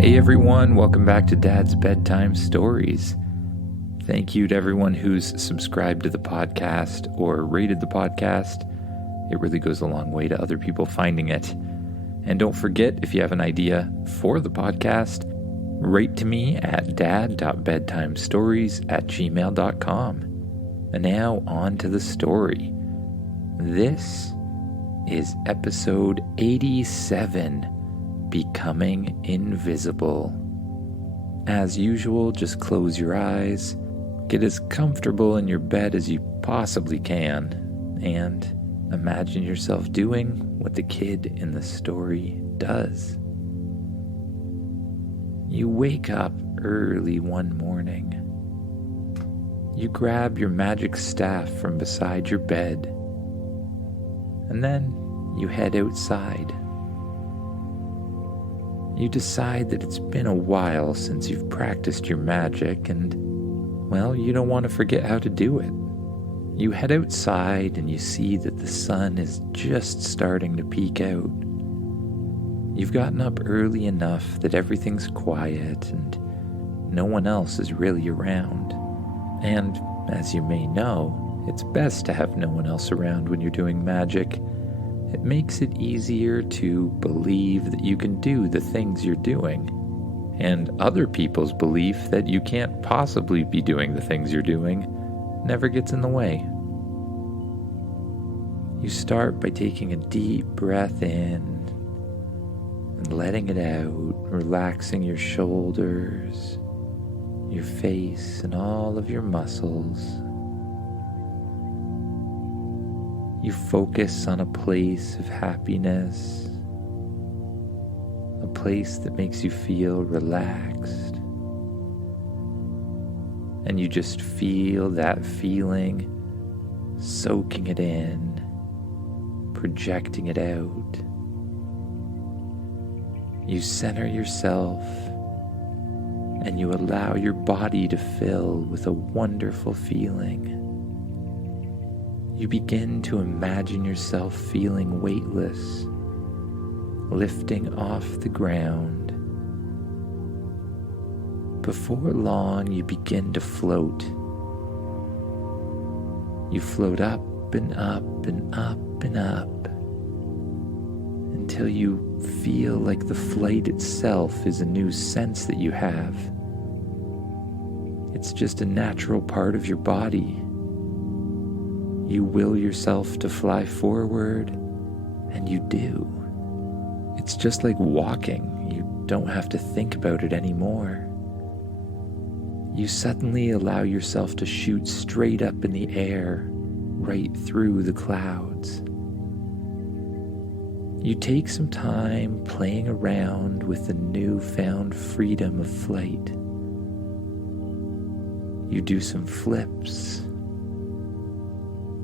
Hey everyone, welcome back to Dad's Bedtime Stories. Thank you to everyone who's subscribed to the podcast or rated the podcast. It really goes a long way to other people finding it. And don't forget, if you have an idea for the podcast, write to me at dad.bedtimestories@gmail.com. And now on to the story. This is episode 87. Becoming Invisible. As usual, just close your eyes, get as comfortable in your bed as you possibly can, and imagine yourself doing what the kid in the story does. You wake up early one morning. You grab your magic staff from beside your bed, and then you head outside. You decide that it's been a while since you've practiced your magic and, well, you don't want to forget how to do it. You head outside and you see that the sun is just starting to peek out. You've gotten up early enough that everything's quiet and no one else is really around. And, as you may know, it's best to have no one else around when you're doing magic. It makes it easier to believe that you can do the things you're doing, and other people's belief that you can't possibly be doing the things you're doing never gets in the way. You start by taking a deep breath in and letting it out, relaxing your shoulders, your face, and all of your muscles. You focus on a place of happiness, a place that makes you feel relaxed, and you just feel that feeling, soaking it in, projecting it out. You center yourself, and you allow your body to fill with a wonderful feeling. You begin to imagine yourself feeling weightless, lifting off the ground. Before long, you begin to float. You float up and up and up and up until you feel like the flight itself is a new sense that you have. It's just a natural part of your body. You will yourself to fly forward, and you do. It's just like walking. You don't have to think about it anymore. You suddenly allow yourself to shoot straight up in the air, right through the clouds. You take some time playing around with the newfound freedom of flight. You do some flips,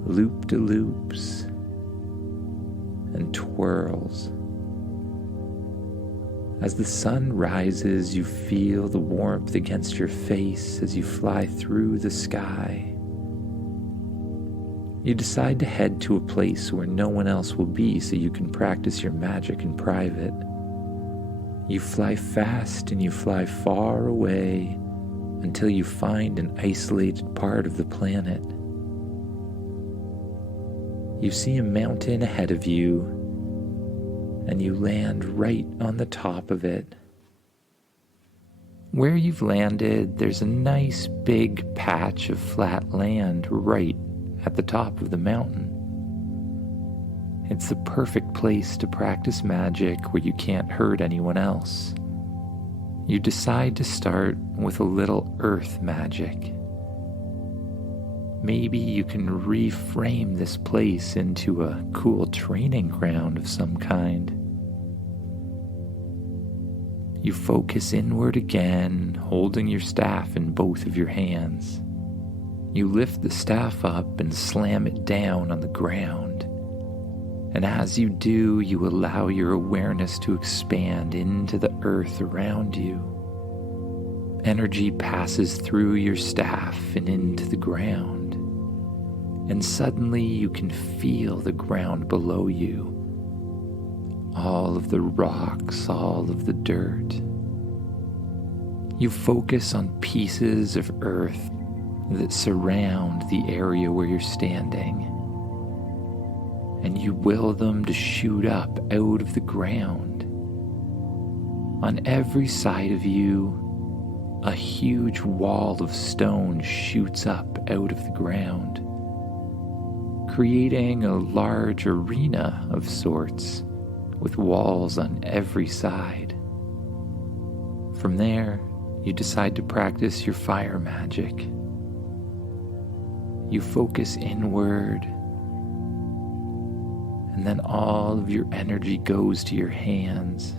loop-de-loops, and twirls. As the sun rises, you feel the warmth against your face as you fly through the sky. You decide to head to a place where no one else will be so you can practice your magic in private. You fly fast and you fly far away until you find an isolated part of the planet. You see a mountain ahead of you, and you land right on the top of it. Where you've landed, there's a nice big patch of flat land right at the top of the mountain. It's the perfect place to practice magic where you can't hurt anyone else. You decide to start with a little earth magic. Maybe you can reframe this place into a cool training ground of some kind. You focus inward again, holding your staff in both of your hands. You lift the staff up and slam it down on the ground. And as you do, you allow your awareness to expand into the earth around you. Energy passes through your staff and into the ground. And suddenly you can feel the ground below you. All of the rocks, all of the dirt. You focus on pieces of earth that surround the area where you're standing, and you will them to shoot up out of the ground. On every side of you, a huge wall of stone shoots up out of the ground, creating a large arena of sorts with walls on every side. From there, you decide to practice your fire magic. You focus inward, and then all of your energy goes to your hands.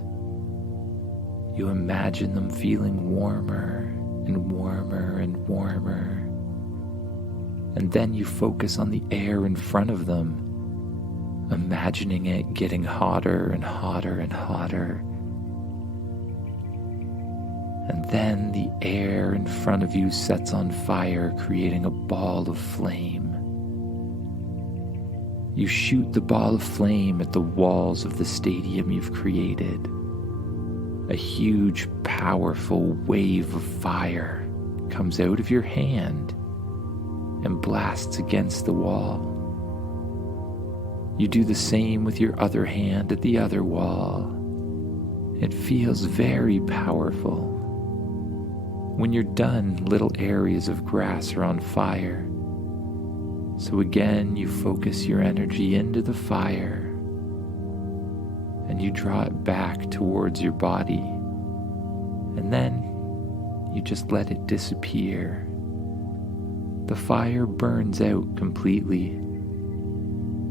You imagine them feeling warmer and warmer and warmer. And then you focus on the air in front of them, imagining it getting hotter and hotter and hotter. And then the air in front of you sets on fire, creating a ball of flame. You shoot the ball of flame at the walls of the stadium you've created. A huge, powerful wave of fire comes out of your hand and blasts against the wall. You do the same with your other hand at the other wall. It feels very powerful. When you're done, little areas of grass are on fire. So again, you focus your energy into the fire, and you draw it back towards your body, and then you just let it disappear. The fire burns out completely.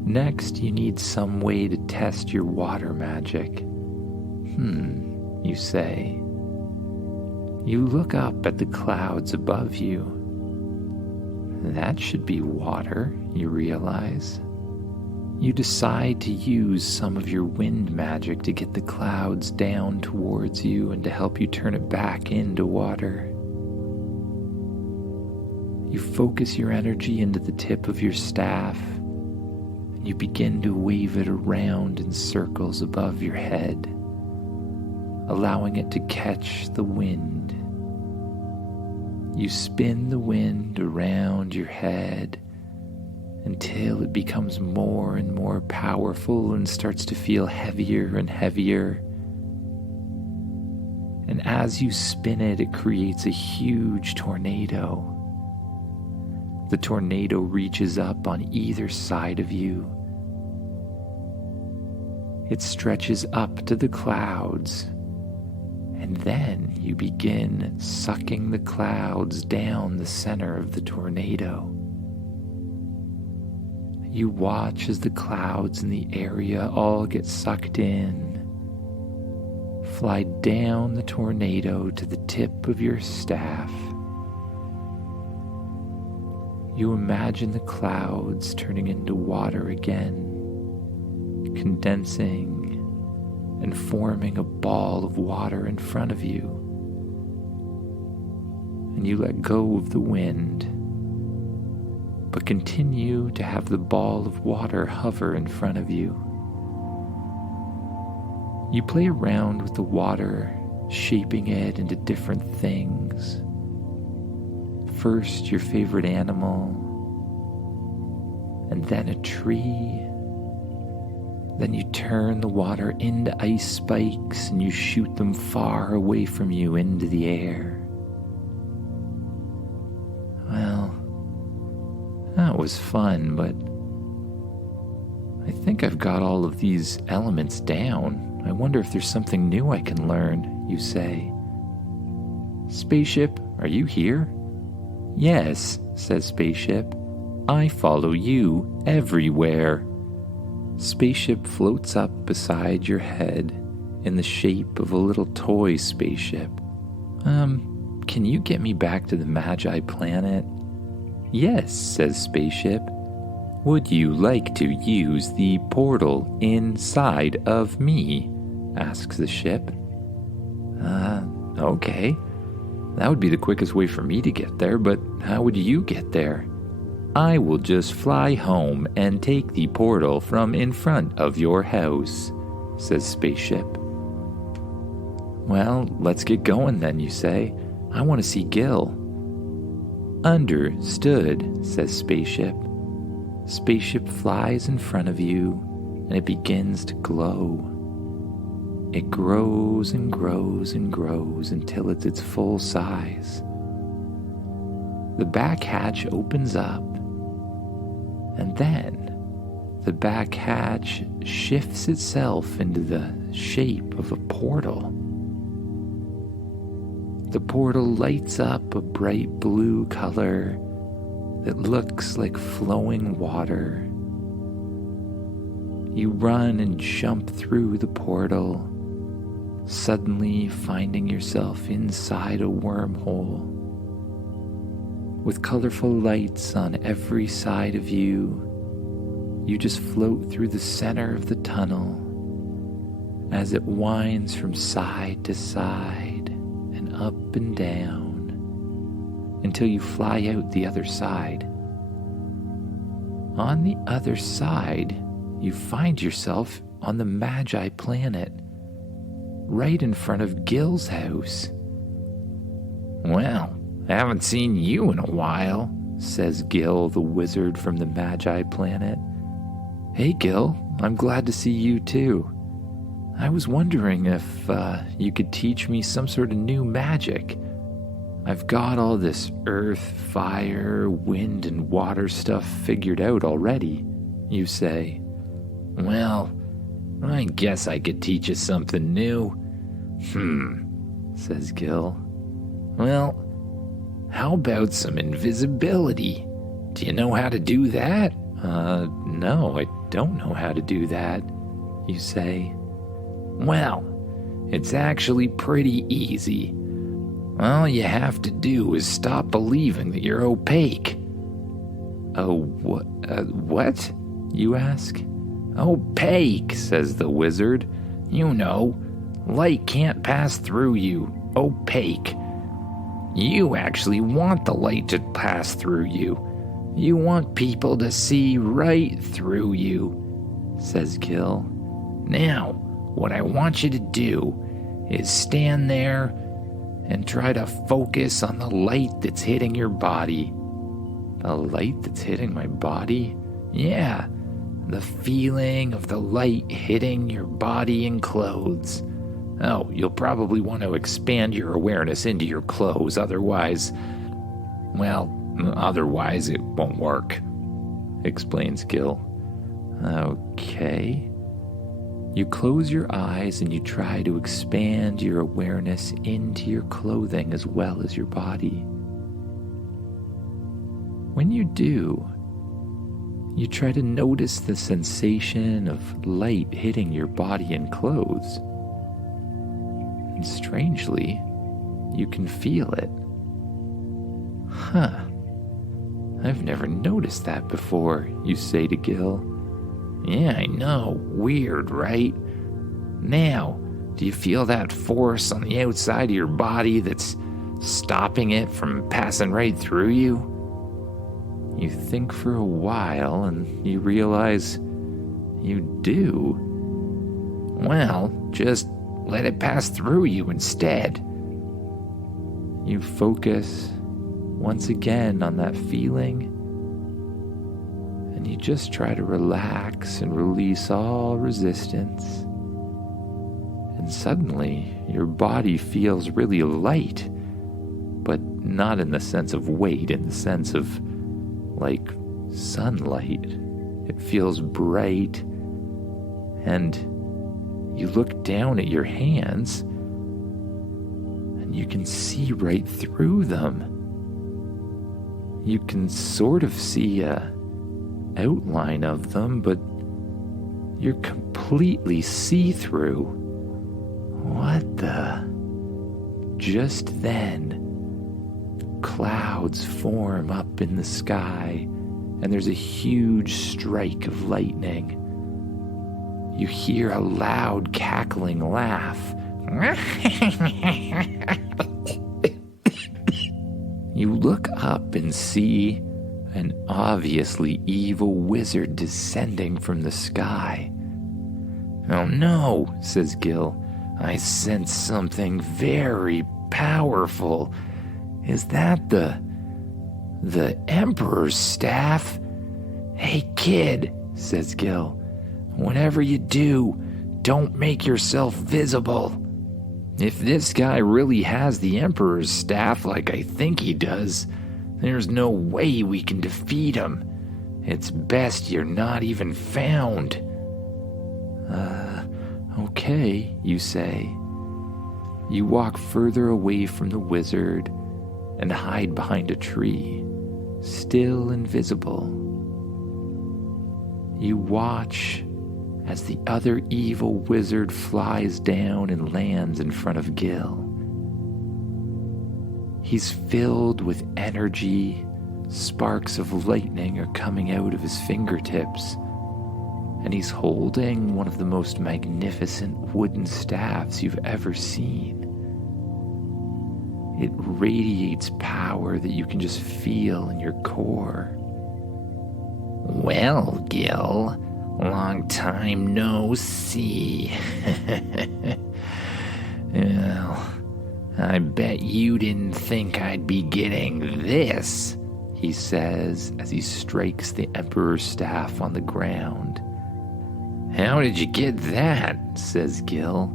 Next, you need some way to test your water magic. You say. You look up at the clouds above you. That should be water, you realize. You decide to use some of your wind magic to get the clouds down towards you and to help you turn it back into water. You focus your energy into the tip of your staff, and you begin to wave it around in circles above your head, allowing it to catch the wind. You spin the wind around your head until it becomes more and more powerful and starts to feel heavier and heavier. And as you spin it, it creates a huge tornado. The tornado reaches up on either side of you. It stretches up to the clouds, and then you begin sucking the clouds down the center of the tornado. You watch as the clouds in the area all get sucked in, fly down the tornado to the tip of your staff. You imagine the clouds turning into water again, condensing and forming a ball of water in front of you. And you let go of the wind, but continue to have the ball of water hover in front of you. You play around with the water, shaping it into different things. First, your favorite animal, and then a tree. Then you turn the water into ice spikes and you shoot them far away from you into the air. Well, that was fun, but I think I've got all of these elements down. I wonder if there's something new I can learn, you say. Spaceship, are you here? Yes, says Spaceship. I follow you everywhere. Spaceship floats up beside your head in the shape of a little toy spaceship. Can you get me back to the Magi Planet? Yes, says Spaceship. Would you like to use the portal inside of me? Asks the ship. Okay. That would be the quickest way for me to get there, but how would you get there? I will just fly home and take the portal from in front of your house, says Spaceship. Well, let's get going then, you say. I want to see Gil." "Understood," says Spaceship. Spaceship flies in front of you, and it begins to glow. It grows and grows and grows until it's its full size. The back hatch opens up, and then the back hatch shifts itself into the shape of a portal. The portal lights up a bright blue color that looks like flowing water. You run and jump through the portal, suddenly finding yourself inside a wormhole. With colorful lights on every side of you, you just float through the center of the tunnel as it winds from side to side and up and down until you fly out the other side. On the other side, you find yourself on the Magi Planet, right in front of Gil's house. "Well, I haven't seen you in a while," says Gil, the wizard from the Magi Planet. "Hey Gil, I'm glad to see you too. I was wondering if you could teach me some sort of new magic. I've got all this earth, fire, wind, and water stuff figured out already," you say. "Well, I guess I could teach you something new." Says Gil. "Well, how about some invisibility? Do you know how to do that?" No, I don't know how to do that," you say. "Well, it's actually pretty easy. All you have to do is stop believing that you're opaque." "Oh, what? You ask. "Opaque," says the wizard. "You know, light can't pass through you. Opaque. You actually want the light to pass through you. You want people to see right through you," says Gil. "Now, what I want you to do is stand there and try to focus on the light that's hitting your body." "The light that's hitting my body?" "Yeah, the feeling of the light hitting your body and clothes. Oh, you'll probably want to expand your awareness into your clothes, otherwise it won't work," explains Gil. "Okay." You close your eyes and you try to expand your awareness into your clothing as well as your body. When you do, you try to notice the sensation of light hitting your body and clothes. And strangely, you can feel it. I've never noticed that before," you say to Gil. "Yeah, I know. Weird, right? Now, do you feel that force on the outside of your body that's stopping it from passing right through you?" You think for a while and you realize you do. "Well, just let it pass through you instead." You focus once again on that feeling, and you just try to relax and release all resistance. And suddenly, your body feels really light, but not in the sense of weight, in the sense of like sunlight. It feels bright, and you look down at your hands, and you can see right through them. You can sort of see a outline of them, but you're completely see-through. What the? Just then, clouds form up in the sky, and there's a huge strike of lightning. You hear a loud cackling laugh. You look up and see an obviously evil wizard descending from the sky. "Oh no," says Gil. "I sense something very powerful. Is that the Emperor's staff? Hey, kid, says Gil. Whatever you do, don't make yourself visible. If this guy really has the Emperor's staff like I think he does, there's no way we can defeat him. It's best you're not even found. Okay, you say. You walk further away from the wizard and hide behind a tree, still invisible. You watch as the other evil wizard flies down and lands in front of Gil. He's filled with energy. Sparks of lightning are coming out of his fingertips, and he's holding one of the most magnificent wooden staffs you've ever seen. It radiates power that you can just feel in your core. Well, Gil, long time no see. Well, I bet you didn't think I'd be getting this, he says as he strikes the Emperor's staff on the ground. How did you get that? Says Gil.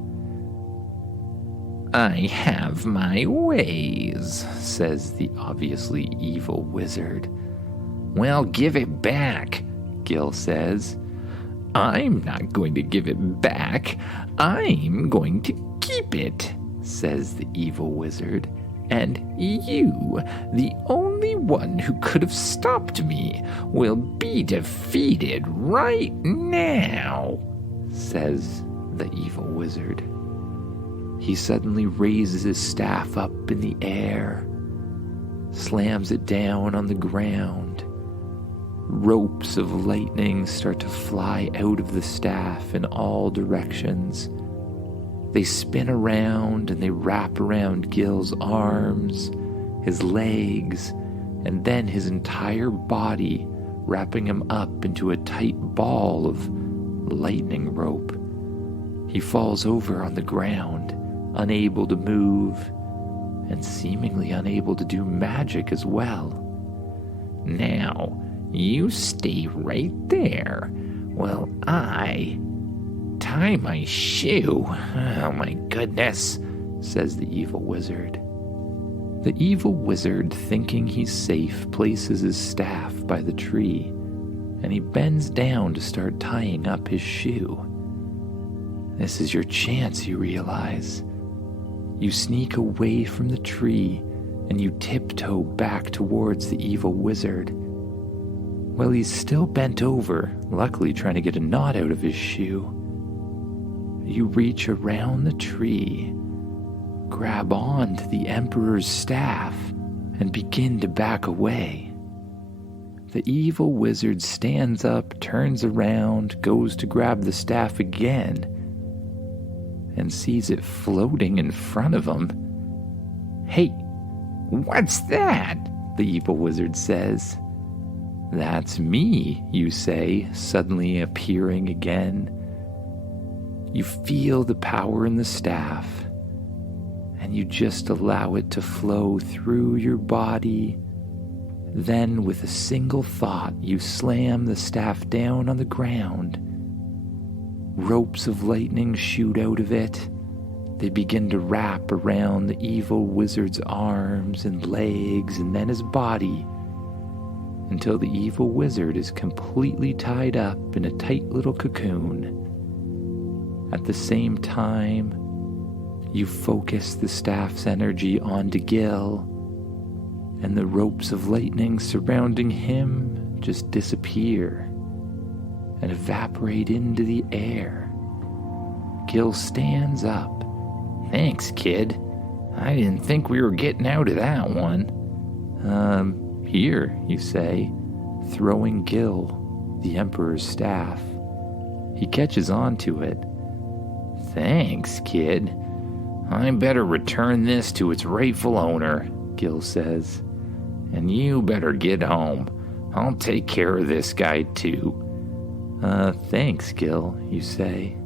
I have my ways, says the obviously evil wizard. Well, give it back, Gil says. I'm not going to give it back. I'm going to keep it, says the evil wizard. And you, the only one who could have stopped me, will be defeated right now, says the evil wizard. He suddenly raises his staff up in the air, slams it down on the ground. Ropes of lightning start to fly out of the staff in all directions. They spin around and they wrap around Gil's arms, his legs, and then his entire body, wrapping him up into a tight ball of lightning rope. He falls over on the ground, unable to move, and seemingly unable to do magic as well. Now, you stay right there while I tie my shoe. Oh my goodness, says the evil wizard. The evil wizard, thinking he's safe, places his staff by the tree, and he bends down to start tying up his shoe. This is your chance, you realize. You sneak away from the tree, and you tiptoe back towards the evil wizard. Well, he's still bent over, luckily trying to get a knot out of his shoe. You reach around the tree, grab on to the Emperor's staff, and begin to back away. The evil wizard stands up, turns around, goes to grab the staff again, and sees it floating in front of him. Hey, what's that? The evil wizard says. That's me, you say, suddenly appearing again. You feel the power in the staff, and you just allow it to flow through your body. Then, with a single thought, you slam the staff down on the ground. Ropes of lightning shoot out of it. They begin to wrap around the evil wizard's arms and legs and then his body, until the evil wizard is completely tied up in a tight little cocoon. At the same time, you focus the staff's energy onto Gil, and the ropes of lightning surrounding him just disappear and evaporate into the air. Gil stands up. Thanks, kid. I didn't think we were getting out of that one. Here, you say, throwing Gil the Emperor's staff. He catches on to it. Thanks, kid. I better return this to its rightful owner, Gil says. And you better get home. I'll take care of this guy too. Thanks, Gil, you say.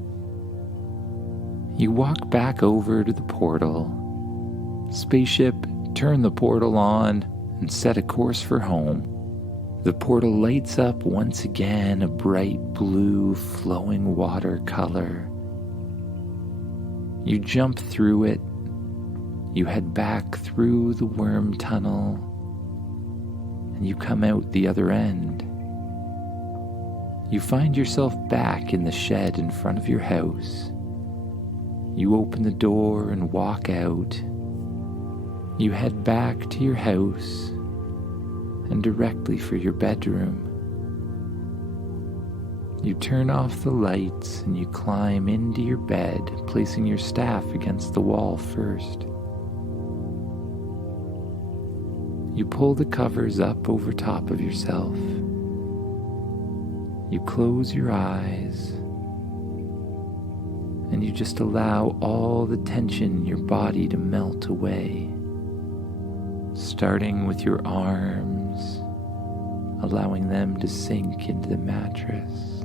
You walk back over to the portal. Spaceship turn the portal on and set a course for home. The portal lights up once again, a bright blue flowing water color. You jump through it. You head back through the worm tunnel, and you come out the other end. You find yourself back in the shed in front of your house. You open the door and walk out. You head back to your house and directly for your bedroom. You turn off the lights and you climb into your bed, placing your staff against the wall first. You pull the covers up over top of yourself. You close your eyes and you just allow all the tension in your body to melt away. Starting with your arms, allowing them to sink into the mattress.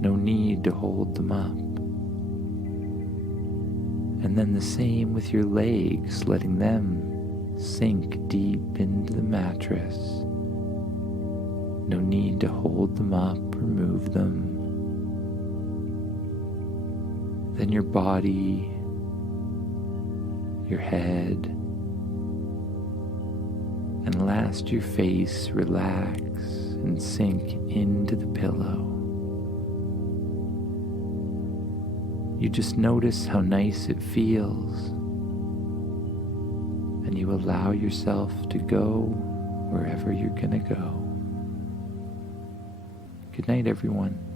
No need to hold them up. And then the same with your legs, letting them sink deep into the mattress. No need to hold them up or move them. Then your body, your head, and last your face relax and sink into the pillow. You just notice how nice it feels, and you allow yourself to go wherever you're gonna go. Good night, everyone.